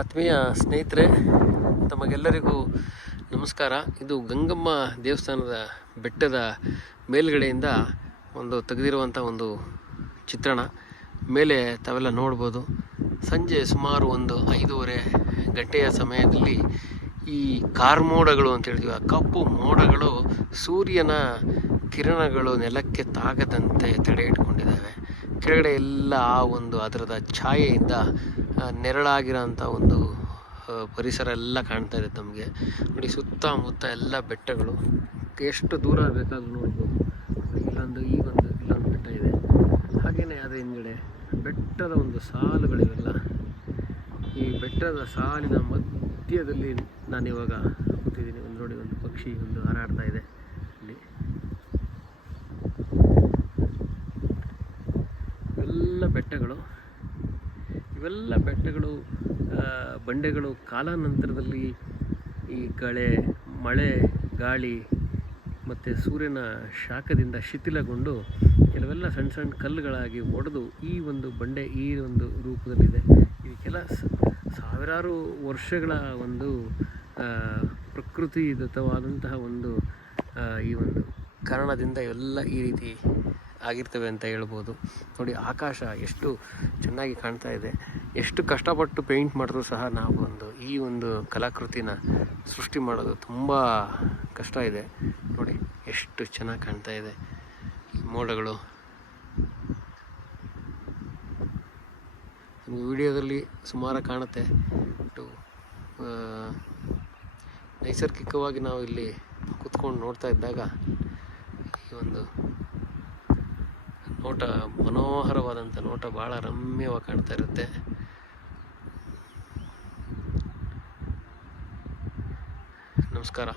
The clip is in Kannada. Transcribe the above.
ಆತ್ಮೀಯ ಸ್ನೇಹಿತರೆ, ತಮಗೆಲ್ಲರಿಗೂ ನಮಸ್ಕಾರ. ಇದು ಗಂಗಮ್ಮ ದೇವಸ್ಥಾನದ ಬೆಟ್ಟದ ಮೇಲ್ಗಡೆಯಿಂದ ತೆಗೆದಿರುವಂಥ ಒಂದು ಚಿತ್ರಣ. ಮೇಲೆ ತಾವೆಲ್ಲ ನೋಡ್ಬೋದು. ಸಂಜೆ ಸುಮಾರು 5:30 ಗಂಟೆಯ ಸಮಯದಲ್ಲಿ ಈ ಕಾರ್ಮೋಡಗಳು ಅಂತ ಹೇಳ್ತೀವಿ, ಆ ಕಪ್ಪು ಮೋಡಗಳು ಸೂರ್ಯನ ಕಿರಣಗಳು ನೆಲಕ್ಕೆ ತಾಗದಂತೆ ತಡೆ ಇಟ್ಕೊಂಡಿದ್ದಾವೆ. ಕೆಳಗಡೆ ಎಲ್ಲ ಅದರದ ಛಾಯೆಯಿಂದ ನೆರಳಾಗಿರೋಂಥ ಪರಿಸರ ಎಲ್ಲ ಕಾಣ್ತಾ ಇದೆ ತಮಗೆ. ನೋಡಿ, ಸುತ್ತಮುತ್ತ ಎಲ್ಲ ಬೆಟ್ಟಗಳು, ಎಷ್ಟು ದೂರ ಬೇಕಾದ್ರೂ ನೋಡ್ಬೋದು. ಇಲ್ಲೊಂದು ಬೆಟ್ಟ ಇದೆ, ಹಾಗೆಯೇ ಅದರ ಹಿಂದ್ಗಡೆ ಬೆಟ್ಟದ ಸಾಲುಗಳಿವೆಲ್ಲ. ಈ ಬೆಟ್ಟದ ಸಾಲಿನ ಮಧ್ಯದಲ್ಲಿ ನಾನಿವಾಗ ಕೂತಿದ್ದೀನಿ. ನೋಡಿ, ಒಂದು ಪಕ್ಷಿ ಹಾರಾಡ್ತಾ ಇದೆ ಇಲ್ಲಿ. ಇವೆಲ್ಲ ಬೆಟ್ಟಗಳು ಬಂಡೆಗಳು ಕಾಲಾನಂತರದಲ್ಲಿ ಈ ಮಳೆ, ಗಾಳಿ ಮತ್ತು ಸೂರ್ಯನ ಶಾಖದಿಂದ ಶಿಥಿಲಗೊಂಡು ಕೆಲವೆಲ್ಲ ಸಣ್ಣ ಸಣ್ಣ ಕಲ್ಲುಗಳಾಗಿ ಒಡೆದು ಈ ಬಂಡೆ ಈ ರೂಪದಲ್ಲಿದೆ. ಇದಕ್ಕೆಲ್ಲ ಸಾವಿರಾರು ವರ್ಷಗಳ ಪ್ರಕೃತಿದತ್ತವಾದಂತಹ ಈ ಕಾರಣದಿಂದ ಇವೆಲ್ಲ ಈ ರೀತಿ ಆಗಿರ್ತವೆ ಅಂತ ಹೇಳ್ಬೋದು. ನೋಡಿ, ಆಕಾಶ ಎಷ್ಟು ಚೆನ್ನಾಗಿ ಕಾಣ್ತಾ ಇದೆ. ಎಷ್ಟು ಕಷ್ಟಪಟ್ಟು ಪೇಂಟ್ ಮಾಡಿದ್ರು ಸಹ ನಾವು ಈ ಕಲಾಕೃತಿನ ಸೃಷ್ಟಿ ಮಾಡೋದು ತುಂಬ ಕಷ್ಟ ಇದೆ. ನೋಡಿ, ಎಷ್ಟು ಚೆನ್ನಾಗಿ ಕಾಣ್ತಾ ಇದೆ ಈ ಮೋಡಗಳು. ನಿಮಗೆ ವಿಡಿಯೋದಲ್ಲಿ ಸುಮಾರು ಕಾಣುತ್ತೆ. ನೈಸರ್ಗಿಕವಾಗಿ ನಾವು ಇಲ್ಲಿ ಕೂತ್ಕೊಂಡು ನೋಡ್ತಾ ಇದ್ದಾಗ ಈ ನೋಟ, ಮನೋಹರವಾದಂಥ ನೋಟ, ಭಾಳ ರಮ್ಯವಾಗಿ ಕಾಣ್ತಾ ಇರುತ್ತೆ. ನಮಸ್ಕಾರ.